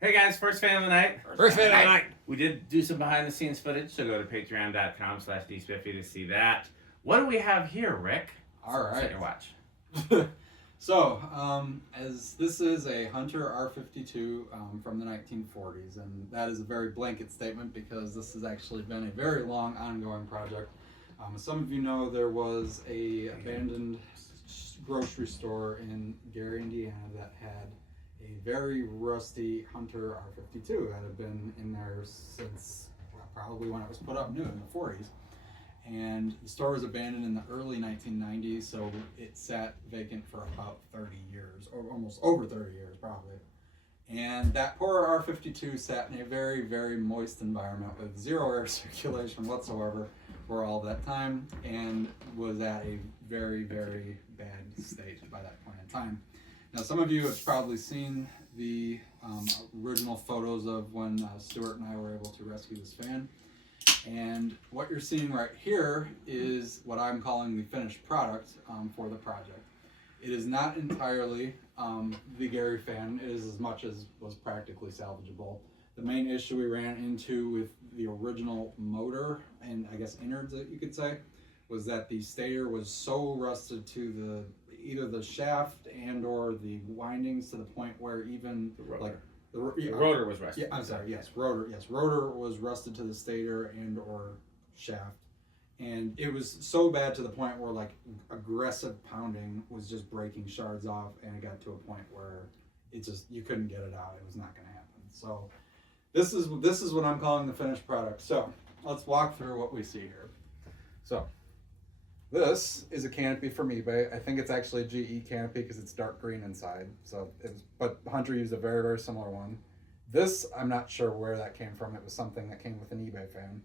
Hey guys, first fan of the night. First fan of the night. We did do some behind the scenes footage, so go to patreon.com/dspiffy to see that. What do we have here, Rick? All right. Take your watch. So, as this is a Hunter R-52 from the 1940s, and that is a very blanket statement because this has actually been a very long ongoing project. As some of you know, there was a abandoned grocery store in Gary, Indiana that had a very rusty Hunter R-52 that had been in there since probably when it was put up new in the 40s. And the store was abandoned in the early 1990s, so it sat vacant for about 30 years, or almost over 30 years probably. And that poor R-52 sat in a very, very moist environment with zero air circulation whatsoever for all that time, and was at a very, very bad state by that point in time. Now, some of you have probably seen the original photos of when Stuart and I were able to rescue this fan. And what you're seeing right here is what I'm calling the finished product for the project. It is not entirely the Gary fan. It is as much as was practically salvageable. The main issue we ran into with the original motor, and I guess innards that you could say, was that the stator was so rusted to either the shaft and or the windings to the point where even the rotor was rusted. Yeah, I'm sorry. Yes, rotor. Yes, rotor was rusted to the stator and or shaft, and it was so bad to the point where like aggressive pounding was just breaking shards off, and it got to a point where it just you couldn't get it out. It was not going to happen. So this is what I'm calling the finished product. So let's walk through what we see here. So this is a canopy from eBay. I think it's actually a GE canopy because it's dark green inside. So but Hunter used a very, very similar one. This, I'm not sure where that came from. It was something that came with an eBay fan.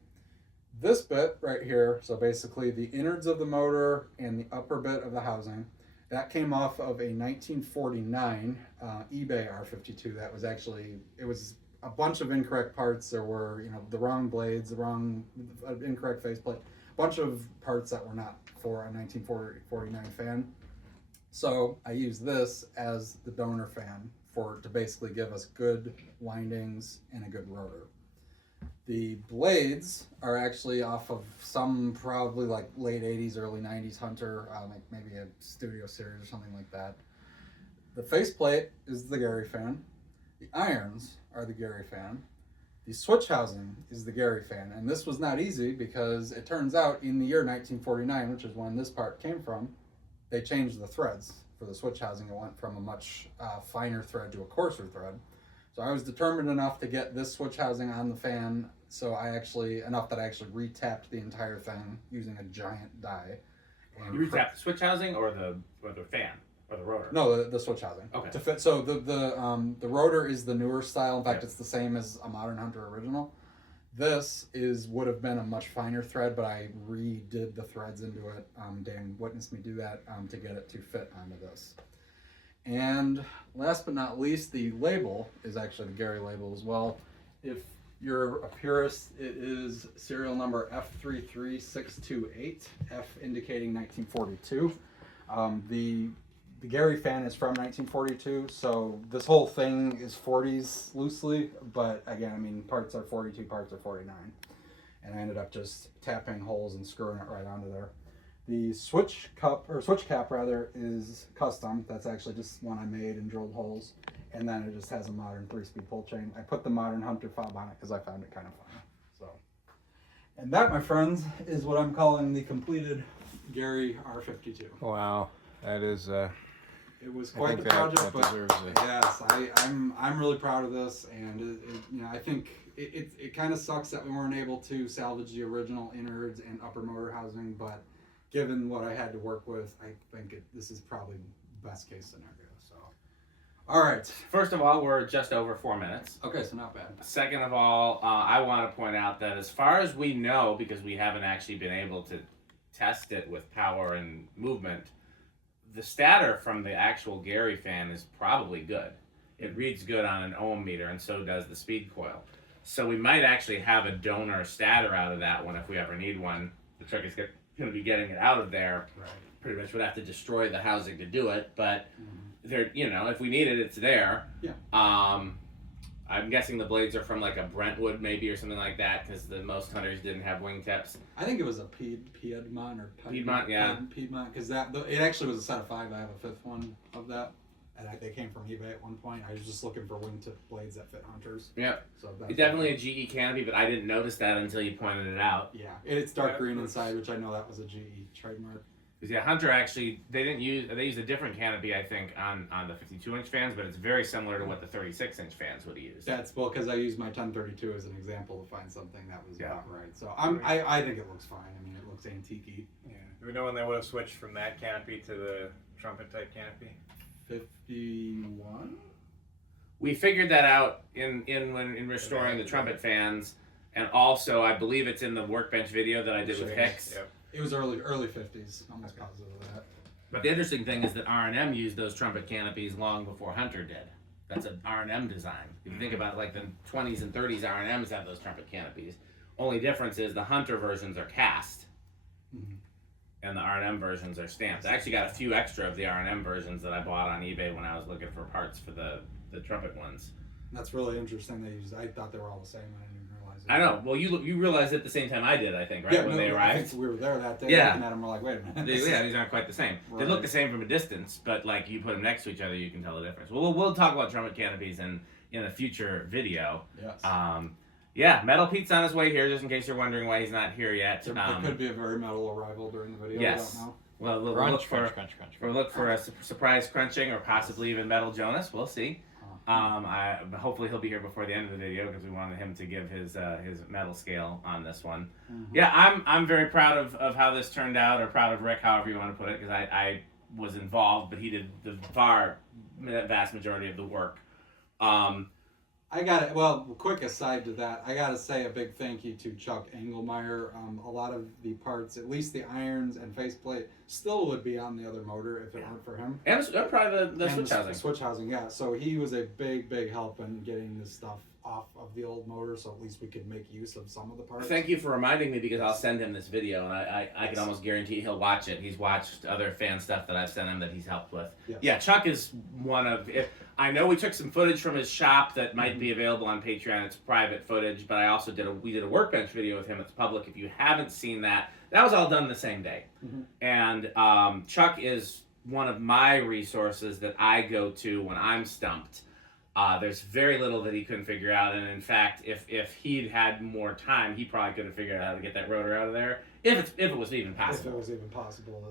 This bit right here, so basically the innards of the motor and the upper bit of the housing, that came off of a 1949 eBay R-52. That was actually, it was a bunch of incorrect parts. There were, the wrong blades, the wrong incorrect faceplate, a bunch of parts that were not for a 1949 fan. So I use this as the donor fan to basically give us good windings and a good rotor. The blades are actually off of some probably like late 80s, early 90s Hunter, like maybe a studio series or something like that. The faceplate is the Gary fan. The irons are the Gary fan. The switch housing is the Gary fan, and this was not easy because it turns out in the year 1949, which is when this part came from, they changed the threads for the switch housing. It went from a much finer thread to a coarser thread. So I was determined enough to get this switch housing on the fan, so enough that I actually retapped the entire thing using a giant die. And you retapped the switch housing or the fan? Or the rotor? No, the switch housing. Okay. To fit, so the rotor is the newer style. In fact, It's the same as a modern Hunter original. This would have been a much finer thread, but I redid the threads into it. Dan witnessed me do that to get it to fit onto this. And last but not least, the label is actually the Gary label as well. If you're a purist, it is serial number F33628, F indicating 1942. The Gary fan is from 1942, so this whole thing is 40s loosely, but again, parts are 42, parts are 49. And I ended up just tapping holes and screwing it right onto there. The switch cap is custom. That's actually just one I made and drilled holes. And then it just has a modern 3-speed pull chain. I put the modern Hunter fob on it because I found it kind of fun. So, and that, my friends, is what I'm calling the completed Gary R-52. Wow, that is. It was quite the project, but yes, I'm really proud of this, and I think it kind of sucks that we weren't able to salvage the original innards and upper motor housing, but given what I had to work with, I think this is probably best case scenario. So, all right. First of all, we're just over 4 minutes. Okay, so not bad. Second of all, I want to point out that as far as we know, because we haven't actually been able to test it with power and movement, the stator from the actual Gary fan is probably good. It reads good on an ohm meter, and so does the speed coil. So we might actually have a donor stator out of that one if we ever need one. The trick is going to be getting it out of there. Right. Pretty much would have to destroy the housing to do it, but there, if we need it, it's there. Yeah. I I'm guessing the blades are from like a Brentwood maybe or something like that, because the most hunters didn't have wingtips. I think it was a Piedmont or Piedmont, yeah. Piedmont, because it actually was a set of 5. I have a 5th one of that, and they came from eBay at one point. I was just looking for wingtip blades that fit hunters. Yep. So that's It's definitely a GE canopy, but I didn't notice that until you pointed it out. Yeah, and it's dark green inside, which I know that was a GE trademark. Because yeah, Hunter actually they used a different canopy, I think, on the 52-inch fans, but it's very similar to what the 36-inch fans would have used. That's well, because I used my 1032 as an example to find something that was about right. So I think it looks fine. I mean, it looks antique-y. Yeah. Do we know when they would have switched from that canopy to the trumpet type canopy? 51. We figured that out in restoring the trumpet fans, and also I believe it's in the workbench video that I did with Hicks. Yep. It was early 50s. Almost positive of that. But the interesting thing is that R&M used those trumpet canopies long before Hunter did. That's an R&M design. If you think about it, like the 20s and 30s, R&Ms have those trumpet canopies. Only difference is the Hunter versions are cast, and the R&M versions are stamped. I actually got a few extra of the R&M versions that I bought on eBay when I was looking for parts for the trumpet ones. That's really interesting. I thought they were all the same. I didn't even realize it. I know. Well, you realized it at the same time I did, I think, right? Yeah, when they arrived. I think we were there that day. Yeah. Looking at them, we're like, wait a minute. These aren't quite the same. Right. They look the same from a distance, but like you put them next to each other, you can tell the difference. Well, we'll talk about trumpet canopies in a future video. Yes. Yeah, Metal Pete's on his way here, just in case you're wondering why he's not here yet. There could be a very metal arrival during the video. Yes. I don't know. Well, we'll look for a surprise crunching or possibly even Metal Jonas. We'll see. Hopefully he'll be here before the end of the video because we wanted him to give his metal scale on this one. Yeah, I'm very proud of how this turned out, or proud of Rick, however you want to put it, because I was involved, but he did the vast majority of the work. I got it. Well, quick aside to that, I got to say a big thank you to Chuck Engelmeyer. A lot of the parts, at least the irons and faceplate, still would be on the other motor if it weren't for him. And probably the switch housing. Switch housing, yeah. So he was a big help in getting this stuff off of the old motor, so at least we could make use of some of the parts. Thank you for reminding me, because I'll send him this video, and I can almost guarantee he'll watch it. He's watched other fan stuff that I've sent him that he's helped with. Yes. Yeah, Chuck is one of... I know we took some footage from his shop that might be available on Patreon. It's private footage, but I also we did a workbench video with him. It's public. If you haven't seen that, that was all done the same day. And Chuck is one of my resources that I go to when I'm stumped. There's very little that he couldn't figure out, and in fact, if he'd had more time, he probably could have figured out how to get that rotor out of there, if it was even possible. If it was even possible.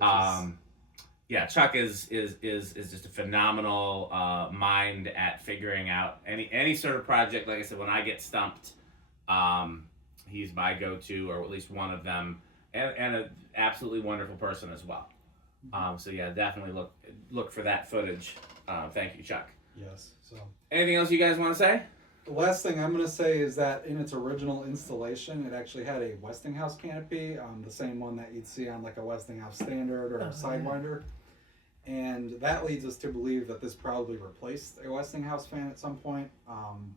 Yeah, Chuck is just a phenomenal mind at figuring out any sort of project. Like I said, when I get stumped, he's my go-to, or at least one of them, and an absolutely wonderful person as well. So yeah, definitely look for that footage. Thank you, Chuck. Yes. So. Anything else you guys want to say? The last thing I'm going to say is that in its original installation, it actually had a Westinghouse canopy, the same one that you'd see on like a Westinghouse Standard or a Sidewinder. And that leads us to believe that this probably replaced a Westinghouse fan at some point.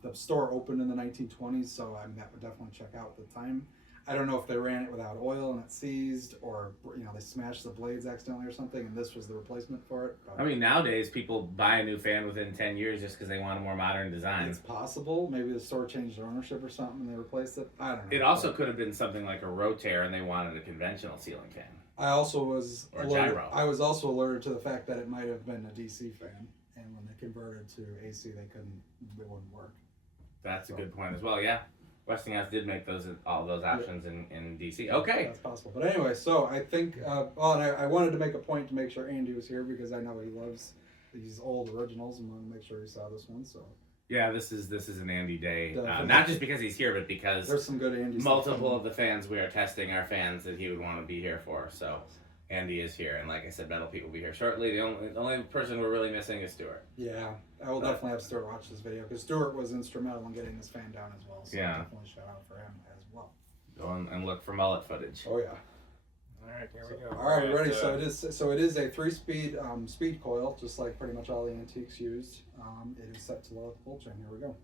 The store opened in the 1920s, so I mean, that would definitely check out the time. I don't know if they ran it without oil and it seized, or they smashed the blades accidentally or something, and this was the replacement for it. I mean, nowadays people buy a new fan within 10 years just because they want a more modern design. It's possible. Maybe the store changed their ownership or something and they replaced it. I don't know. It also could have been something like a Rotair and they wanted a conventional ceiling fan. I also was alerted, gyro. I was also alerted to the fact that it might have been a DC fan, and when they converted to AC, it wouldn't work. That's a good point as well. Yeah, Westinghouse did make all those options in DC. Okay, that's possible. But anyway, so I think, and I wanted to make a point to make sure Andy was here because I know he loves these old originals and wanted to make sure he saw this one. So. Yeah, this is an Andy day. Definitely. Not just because he's here, but because there's some good Andy multiple of the fans we are testing are fans that he would want to be here for. So Andy is here, and like I said, Metal Pete will be here shortly. The only person we're really missing is Stuart. Yeah, I will definitely have Stuart watch this video because Stuart was instrumental in getting this fan down as well. So yeah, definitely shout out for him as well. Go and look for mullet footage. Oh yeah. All right, here we go. All right, ready. So it is a 3-speed speed coil, just like pretty much all the antiques used. It is set to low pull chain. Here we go.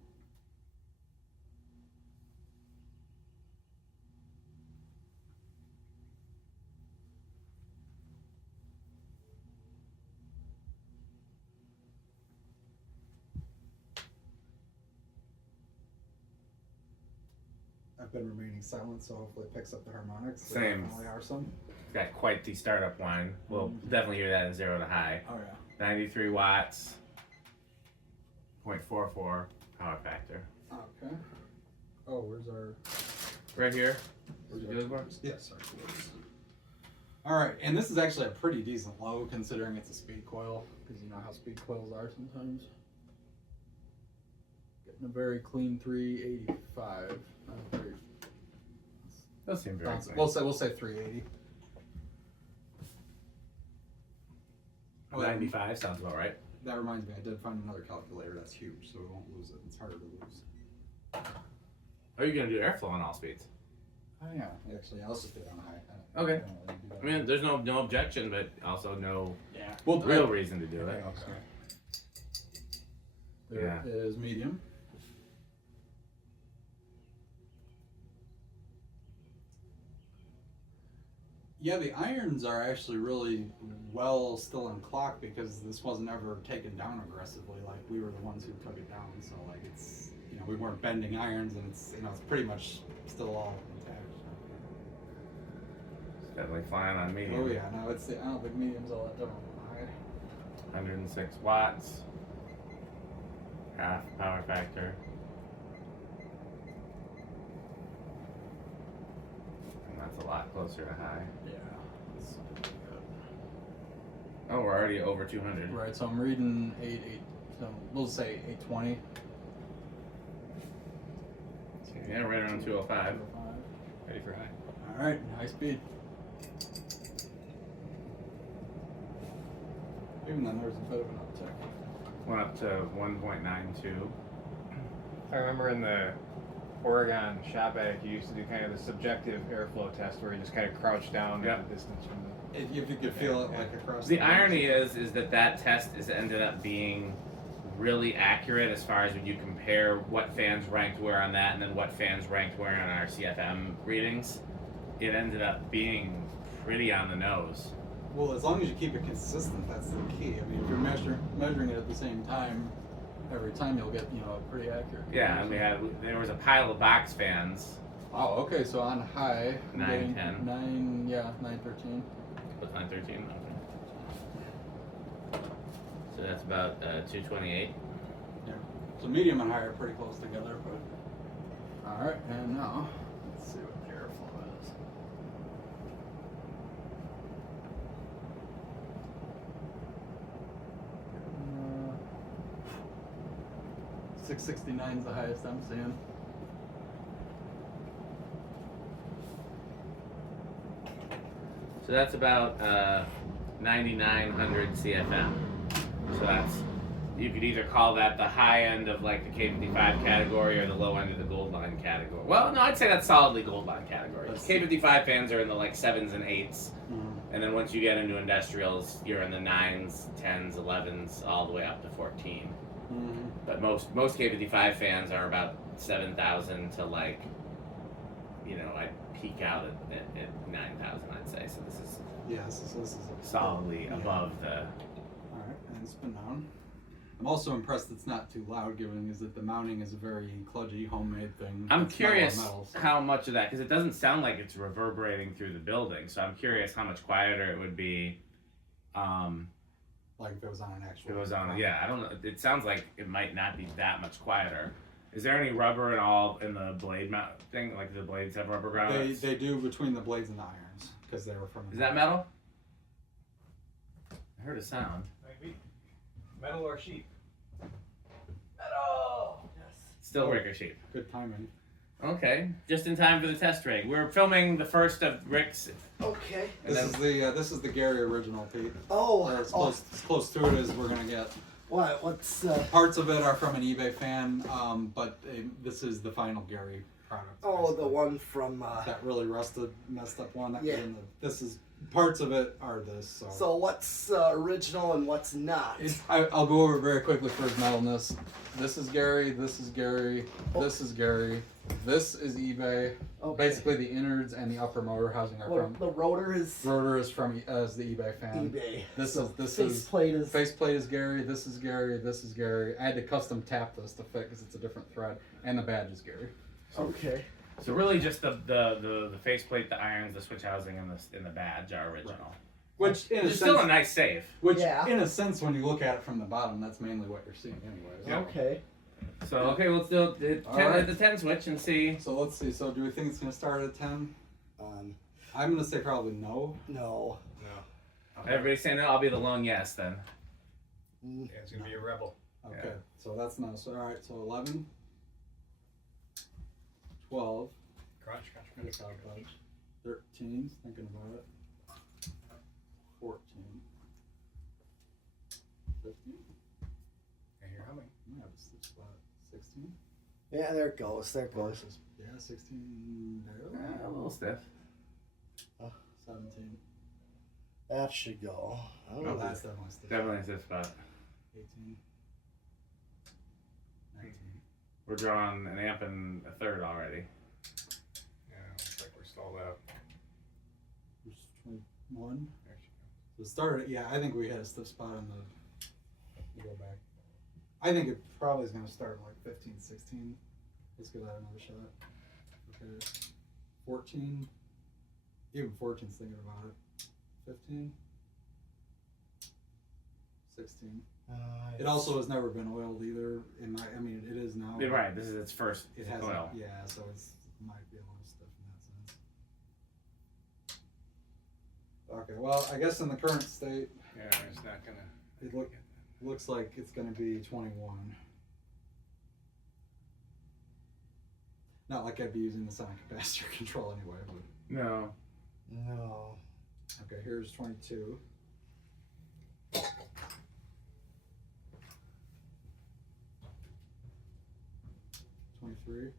I've been remaining silent, so hopefully it picks up the harmonics. Same. Finally are some. Got quite the startup whine. We'll definitely hear that in 0 to high. Oh yeah. 93 watts, 0.44 power factor. Okay. Oh, where's our? Right here. Where's Good one? Yes, sorry. All right, and this is actually a pretty decent low considering it's a speed coil, because you know how speed coils are sometimes. Getting a very clean 385. Those seem very clean. We'll say 380. 95 sounds about right. That reminds me, I did find another calculator that's huge, so we won't lose it. It's harder to lose. Are you gonna do airflow on all speeds? Oh yeah, actually, I'll just do it on high. Okay. I don't really do that. I mean, there's no objection, but also no Well, real reason to do it. Okay. There is medium. Yeah, the irons are actually really well still in clock because this wasn't ever taken down aggressively. Like we were the ones who took it down, so like it's we weren't bending irons, and it's it's pretty much still all intact. It's definitely flying on medium. Oh yeah, no, I don't think medium's all that different from high. 106 watts, half power factor. And that's a lot closer to high. Yeah. That's good. Oh, we're already over 200. Right, so I'm reading 8, so we'll say 820. Yeah, right around 205. Ready for high. All right, high speed. Even then, there's a bit of an uptick. Went up to 1.92. I remember in the Oregon shop attic, you used to do kind of the subjective airflow test where you just kind of crouch down at the distance from the. If you could feel it like across. The irony is that test is ended up being really accurate as far as when you compare what fans ranked where on that and then what fans ranked where on our CFM readings. It ended up being pretty on the nose. Well, as long as you keep it consistent, that's the key. I mean, if you're measuring it at the same time, every time you'll get a pretty accurate. Yeah, and there was a pile of box fans. Oh, okay. So on high, 910. 913. What's 913? Okay. So that's about 228. Yeah. So medium and high are pretty close together, but. All right, and now let's see what the airflow is. 669 is the highest I'm seeing. So that's about 9,900 CFM. So you could either call that the high end of like the K55 category or the low end of the gold line category. Well, no, I'd say that's solidly gold line category. K55 fans are in the like 7s and 8s. And then once you get into industrials, you're in the 9s, 10s, 11s, all the way up to 14. But most K55 fans are about 7,000 to like, I'd peak out at 9,000, I'd say. So this is this is solidly above the. All right, and spin down. I'm also impressed it's not too loud, given is that the mounting is a very kludgy homemade thing. I'm It's curious metal, so. how much of that, because it doesn't sound like it's reverberating through the building. So I'm curious how much quieter it would be. Like if it was on an actual. If it was on, I don't know. It sounds like it might not be that much quieter. Is there any rubber at all in the blade mount thing? Like the blades have rubber grommets? They do between the blades and the irons because they were from. Is that metal? I heard a sound. Might be metal or sheep. Metal. Yes. Still Ricker sheep. Good timing. Okay, just in time for the test rig. We're filming the first of Rick's. Okay. This is the Gary original, Pete. Oh, As close to it as we're gonna get. What? What's? Parts of it are from an eBay fan, but this is the final Gary product. Oh, basically. the one from. That really rusted, messed up one. That Yeah. was in this is parts of it are this. So what's original and what's not? I'll go over very quickly for his metalness. This is Gary. This is Gary. This is Gary. This is eBay. Okay. Basically, the innards and the upper motor housing are Well, from. the rotor is Rotor is from as the eBay fan. eBay. This So is faceplate is. faceplate is Gary. This is Gary. This is Gary. I had to custom tap this to fit because it's a different thread, and the badge is Gary. Okay. So really, just the faceplate, the irons, the switch housing, and the badge are original. Which in a It's sense, still a nice safe. which Yeah. in a sense, when you look at it from the bottom, that's mainly what you're seeing, anyways. Yeah. Okay. So okay, let's do the All 10, right. the 10 switch and see. So let's see. So do we think it's gonna start at 10? I'm gonna say probably no. No. Everybody saying no. I'll be the lone yes then. Yeah, it's gonna be a rebel. Okay. Yeah. So that's no. So all right. So 11, 12, Crunch. 13. Thinking about it. 14, 15. I hear humming. Yeah, this is spot 16. Yeah, there it goes. There it goes. Yeah, 16. A little stiff. 17. That should go. Oh, that's definitely stiff. Definitely a stiff spot. 18. 19. We're drawing an amp and a third already. Yeah, looks like we're stalled out. 21. There she So it started, yeah, I think we had a stiff spot on the. We'll go back. I think it probably is going to start like 15, 16. Let's give that another shot. Okay. 14. Even 14's thinking about it. 15. 16. It also has never been oiled either. I mean, it is now. You're right. This is its first It has oil. Yeah, so it might be a little stiff in that sense. Okay, well, I guess in the current state, Yeah, it's not gonna. it looks like it's going to be 21. Not like I'd be using the sonic capacitor control anyway, but No. No. okay, here's 22. $23.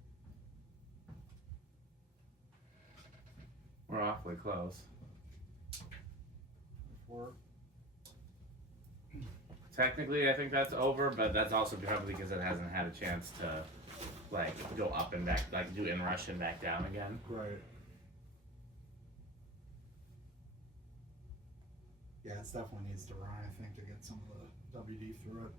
We're awfully close. 24. Technically, I think that's over, but that's also probably because it hasn't had a chance to, like, go up and back, like, do inrush and back down again. Right. Yeah, it definitely needs to run, I think, to get some of the WD through it.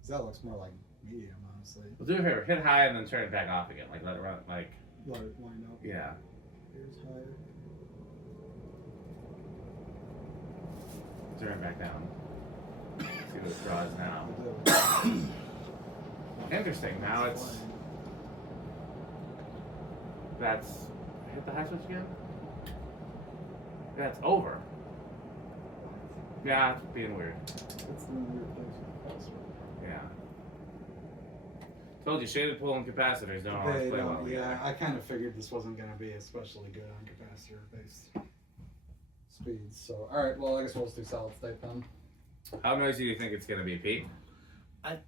'Cause that looks more like medium, honestly. We'll do a favor, hit high and then turn it back off again. Like, let it run, like, Let it line up. yeah. Here's higher. Turn it back down. See what it draws now. Interesting, now it's, that's, hit the high switch again? That's over. Yeah, it's being weird. That's the weird place with the password. Yeah. Told you, shaded pole and capacitors don't always They play well don't, together. yeah, I kind of figured this wasn't going to be especially good on capacitor-based speeds. So, all right, well, I guess we'll just do solid state then. How noisy do you think it's gonna be, Pete? I'll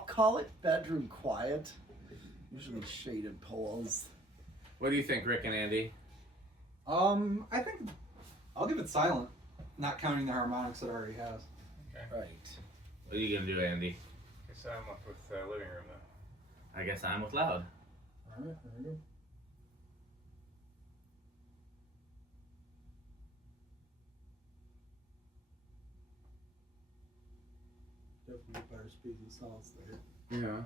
call it bedroom quiet. Usually shaded poles. What do you think, Rick and Andy? I think I'll give it silent, not counting the harmonics it already has. Right. What are you gonna do, Andy? Guess I'm up with living room then. I guess I'm with loud. All right, there we go. Definitely better speeds in solid state. Yeah.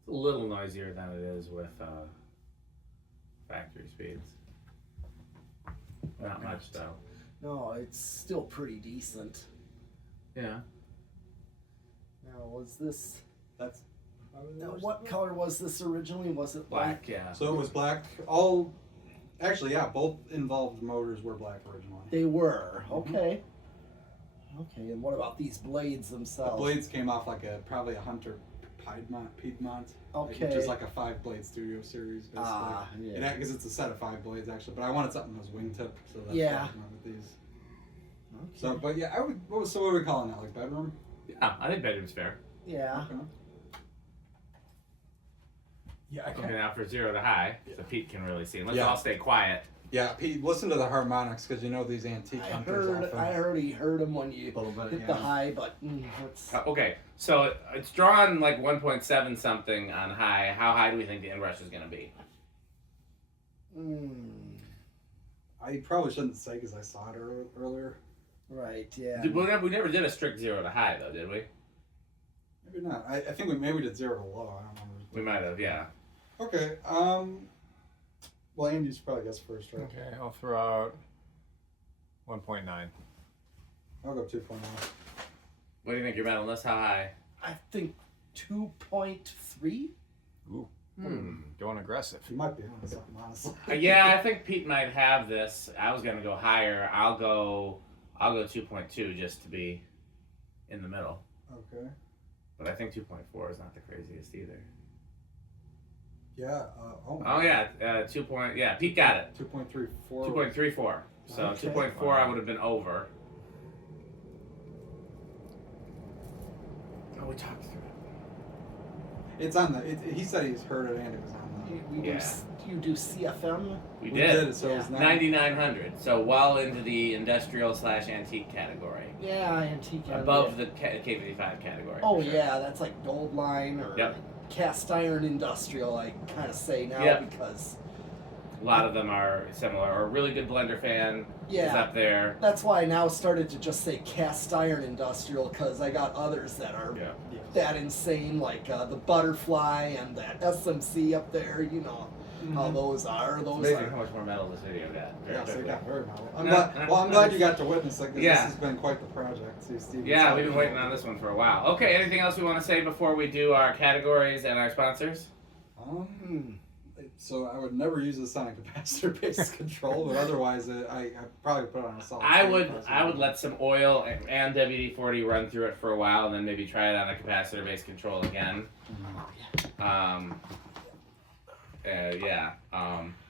It's a little noisier than it is with factory speeds. Not much though. No, it's still pretty decent. Yeah. Now, was this? That's probably the worst What of it. color was this originally? Was it Black, yeah. So it was black. Actually, yeah, both involved motors were black originally. They were. Mhm. Okay. Okay, and what about these blades The themselves? blades came off like probably a Hunter Piedmont. Okay. Just like a 5-blade studio series, basically. Ah, yeah. Because it's a set of 5 blades actually, but I wanted something that was wingtip, so that's Yeah. why I went with these. Okay. So, but yeah, what are we calling that? Like bedroom? Yeah, I think bedroom's fair. Yeah. Okay. Yeah, I Okay, now for 0 to high, so Pete can really see. Let's Yeah. all stay quiet. Yeah, Pete, listen to the harmonics because you know these antique Hunters often. I heard he heard them when you A little bit, hit yeah. the high, but that's Okay, so it's drawn like 1.7 something on high. How high do we think the inrush is gonna be? I probably shouldn't say because I saw it earlier. right. Yeah. We never did a strict 0 to high though, did we? Maybe not. I think we did 0 to low. I don't remember. We might have, yeah. Okay. Well, Andy's probably guess first, right? Okay, I'll throw out 1.9. I'll go 2.0. What do you think your metal is? How high? I think 2.3. Ooh. Going aggressive. You might be on something, honestly. Yeah, I think Pete might have this. I was gonna go higher. I'll go 2.2 just to be in the middle. Okay. But I think 2.4 is not the craziest either. Yeah. Oh yeah, Pete got it. 2.34. 2.34. So Okay. 2.4 I would have been over. Oh, we talked through it. It's on the. He said he's heard it and it was on Yeah. You do CFM? We the. did. So it was 9,900. So well into the industrial/antique category. Yeah, antique. Above the K55 category. Oh for sure. yeah, that's like gold line or Yep. cast iron industrial. I kind of say now Yep. because A lot of them are similar. Or a really good blender fan is up there. that's why I now started to just say cast iron industrial because I got others that are Yeah. that insane, like the butterfly and that SMC up there. You know how those are. Those Amazing are. how much more metal this video got. Very Yeah, so you quickly. got very well. No, I'm glad you got to witness it because Yeah. this has been quite the project. See, Steve. Yeah, we've been waiting on this one for a while. Okay, anything else we want to say before we do our categories and our sponsors? So I would never use this on a capacitor-based control, but otherwise, I probably put it on a solid. I state would possibly. let some oil and WD-40 run through it for a while, and then maybe try it on a capacitor-based control again.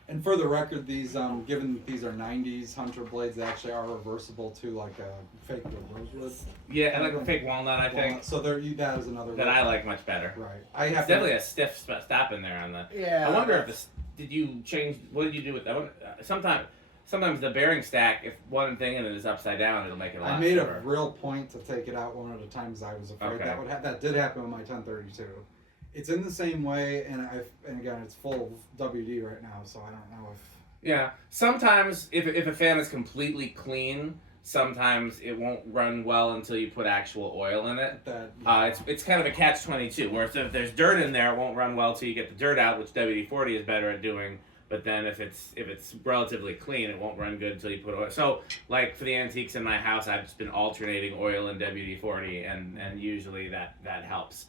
And for the record, these given these are 90s Hunter blades, they actually are reversible to like a fake rosewood. Yeah, and like a fake walnut, I think, So there, that is another. that way. I like much better. Right. I It's have definitely a stiff stop in there on the. Yeah. I wonder if this. Did you change? What did you do with that? Sometimes the bearing stack, if one thing in it is upside down, it'll make it a lot. I made shorter. a real point to take it out one at a time because I was afraid Okay. that would that did happen with my 1032. It's in the same way, and again, it's full of WD right now, so I don't know if. Yeah. Sometimes if a fan is completely clean, sometimes it won't run well until you put actual oil in it. It's kind of a catch-22, where if there's dirt in there, it won't run well till you get the dirt out, which WD-40 is better at doing. But then if it's relatively clean, it won't run good until you put oil. So like for the antiques in my house, I've just been alternating oil and WD-40, and usually that helps.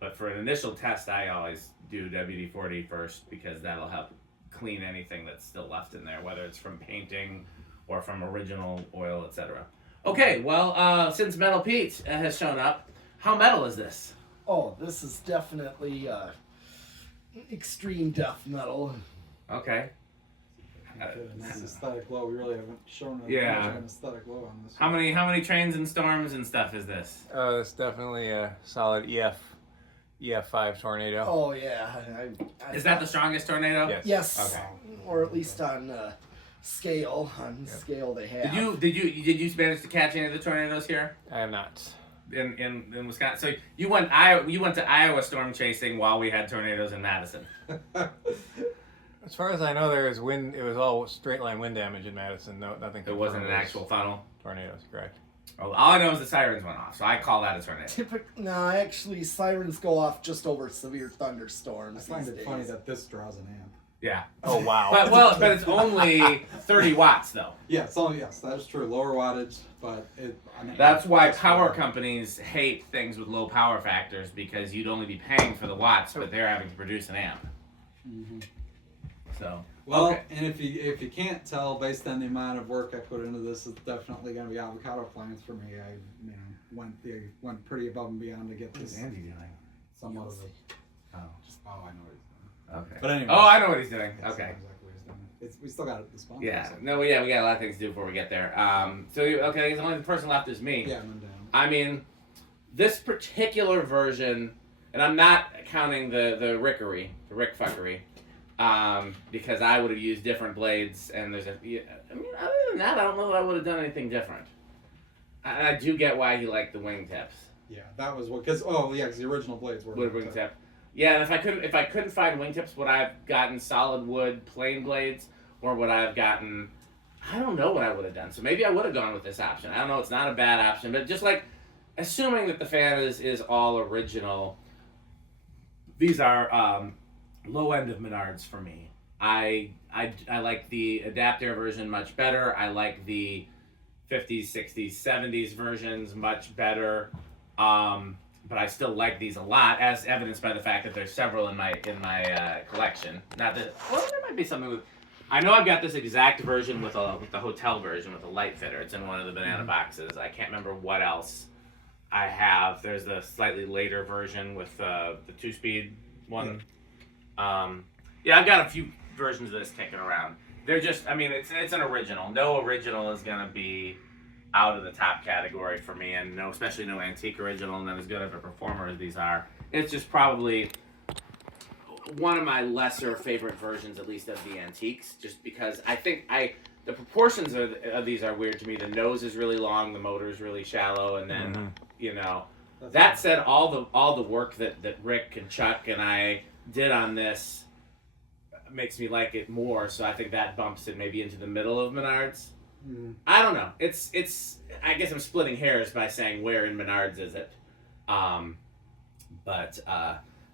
But for an initial test, I always do WD-40 first because that'll help clean anything that's still left in there, whether it's from painting or from original oil, etc. Okay, well, since Metal Pete has shown up, how metal is this? Oh, this is definitely extreme death metal. Okay. This aesthetic low, we really haven't shown Yeah. much of an aesthetic low on this. How many trains and storms and stuff is this? It's definitely a solid EF5 tornado. Oh yeah. Is that the strongest tornado? Yes. Yes. Okay. Or at least on scale. On scale they have. Did you manage to catch any of the tornadoes here I am not. in Wisconsin? So you went to Iowa storm chasing while we had tornadoes in Madison. As far as I know, there was wind. It was all straight line wind damage in Madison. No, nothing. It wasn't an confirmed actual funnel. tornadoes. Correct. Well, all I know is the sirens went off, so I call that a tornado. No, actually, sirens go off just over severe I thunderstorms. find these it funny days. that this draws an amp. Yeah. Oh wow. But it's only 30 watts though. Yes, that is true. Lower wattage, but That's why power companies hate things with low power factors, because you'd only be paying for the watts, but they're having to produce an amp. Mhm. So Well, okay. and if you can't tell based on the amount of work I put into this, it's definitely going to be avocado plants for me. I went pretty above and beyond to get What is this Andy doing? somewhat of Oh. I know what he's doing. Okay. But anyway. Oh, I know what he's doing. That's Okay. not exactly what he's doing. We still got the sponsor. Yeah. so- No. Yeah. We got a lot of things to do before we get there. Okay. The only person left is me. Yeah, and then down. I mean, this particular version, and I'm not counting the Rickery, the Rick fuckery, because I would have used different blades, and other than that, I don't know that I would have done anything different. I do get why he liked the wingtips. Yeah, that was what because the original blades were Wood wingtip. Yeah, and if I couldn't find wingtips, would I have gotten solid wood plain blades, or would I have gotten? I don't know what I would have done. So maybe I would have gone with this option. I don't know. It's not a bad option, but just like assuming that the fan is all original, these are low end of Menards for me. I like the adapter version much better. I like the 50s, 60s, 70s versions much better. But I still like these a lot, as evidenced by the fact that there's several in my collection. Not that, well, there might be something with. I know I've got this exact version with the hotel version with a light fitter. It's in one of the banana boxes. I can't remember what else I have. There's the slightly later version with the 2-speed one. Yeah, I've got a few versions of this kicking around. They're just, I mean, it's an original. No original is gonna be out of the top category for me, and especially no antique original, and then as good of a performer as these are. It's just probably one of my lesser favorite versions, at least of the antiques, just because I think the proportions of these are weird to me. The nose is really long, the motor is really shallow, and then that said, all the work that Rick and Chuck and I did on this makes me like it more. So I think that bumps it maybe into the middle of Menards. I don't know. It's. I guess I'm splitting hairs by saying where in Menards is it, but.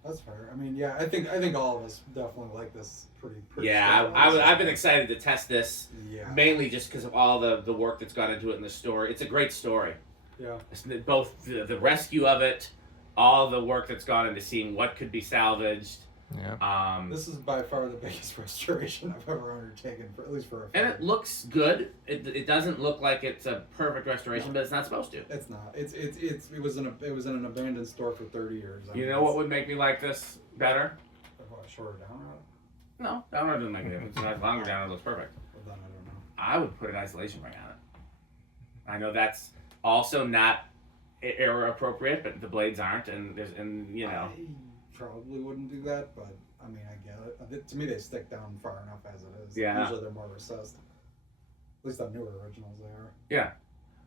That's fair. I mean, yeah, I think all of us definitely like this pretty. Yeah, I've been excited to test this. Yeah. Mainly just because of all the work that's gone into it in the story. It's a great story. Yeah. It's both the rescue of it, all the work that's gone into seeing what could be salvaged. Yeah. This is by far the biggest restoration I've ever undertaken, at least for a And it looks good. It doesn't look like it's a perfect restoration, but it's not supposed to. It's not. It was in an abandoned store for 30 years. You know what would make me like this better? Shorter down on it? No, downer doesn't make a difference. It's longer down, it looks perfect. Well, then I don't know. I would put an isolation ring on it. I know that's also not era appropriate, but the blades aren't, and I probably wouldn't do that, but I mean, I get it. To me, they stick down far enough as it is. Yeah. Usually they're more recessed. At least on newer originals, they are. Yeah.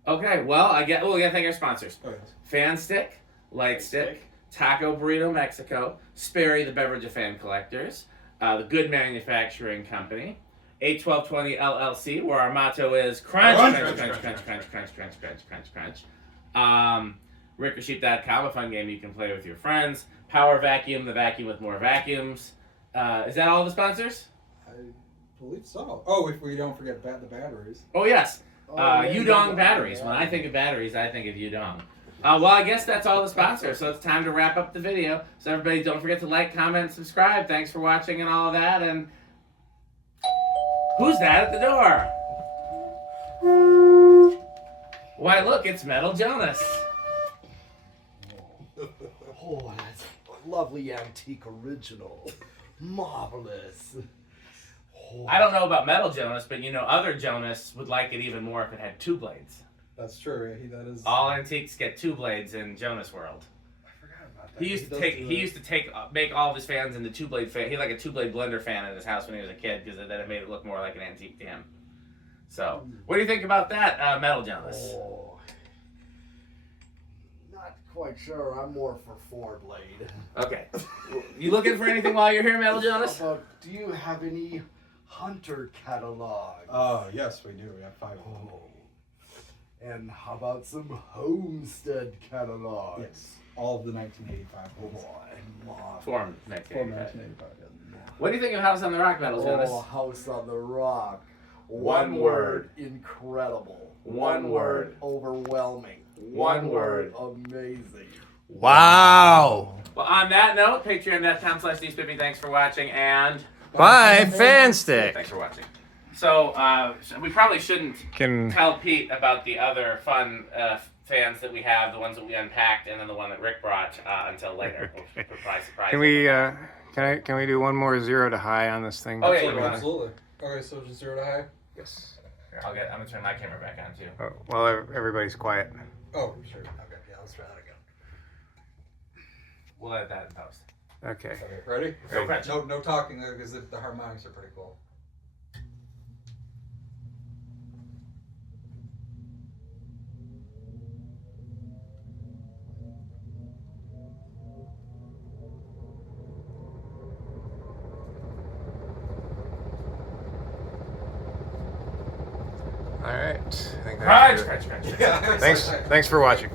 Okay. Well, we gotta thank our sponsors. Oh yes. Fan Stick, Light Stick, Taco Burrito Mexico, Sperry the Beverage of Fan Collectors, the Good Manufacturing Company, 81220 LLC, where our motto is crunch, crunch, crunch, crunch, crunch, crunch, crunch, crunch, crunch, crunch. Rickersheep.com, a fun game you can play with your friends. Power Vacuum, the vacuum with more vacuums. Is that all the sponsors? I believe so. Oh, if we don't forget the batteries. Oh, yes. yeah, Yudong batteries. When I think of batteries, I think of Yudong. Well, I guess that's all the sponsors, so it's time to wrap up the video. So everybody, don't forget to like, comment, subscribe. Thanks for watching and all of that. And who's that at the door? Why, look, it's Metal Jonas. Oh, that's a lovely antique original. Marvelous. Oh. I don't know about Metal Jonas, but other Jonas would like it even more if it had 2 blades. That's true. That is. All antiques get 2 blades in Jonas World. I forgot about that. He used to make all of his fans into 2-blade fan. He had like a 2-blade blender fan in his house when he was a kid because then it made it look more like an antique to him. So, what do you think about that, Metal Jonas? Oh. Not quite sure. I'm more for 4-blade. Okay. You looking for anything while you're here, Metal Jonas? Do you have any Hunter catalogs? Oh, yes, we do. We have 5 of them. Oh. And how about some Homestead catalogs? Yes. All of the 1985 Oh ones. boy. Form From 1985. 1985, yes. What do you think of House on the Rock, Metal Jonas? Oh, House on the Rock. One One word. Incredible. One word. Overwhelming. One word. Amazing. Wow. Well, on that note, patreon.com/DSpippy. Thanks for watching, and Bye, Fan Stick. thanks for watching. So, we probably shouldn't Can tell Pete about the other fun fans that we have, the ones that we unpacked, and then the one that Rick brought until later. Surprise. can we can we do one more 0 to high on this thing? Oh, yeah, you wanna- Absolutely. Okay, so just 0 to high? Yes. Here, I'm gonna turn my camera back on too. Oh, well, everybody's quiet. Oh, sure. Okay, yeah, let's try that again. We'll edit that in post. Okay. Okay, ready? Go French. No talking because the harmonics are pretty cool. All right. I think Crunch, that's crunch, crunch. Yeah. Thanks for watching.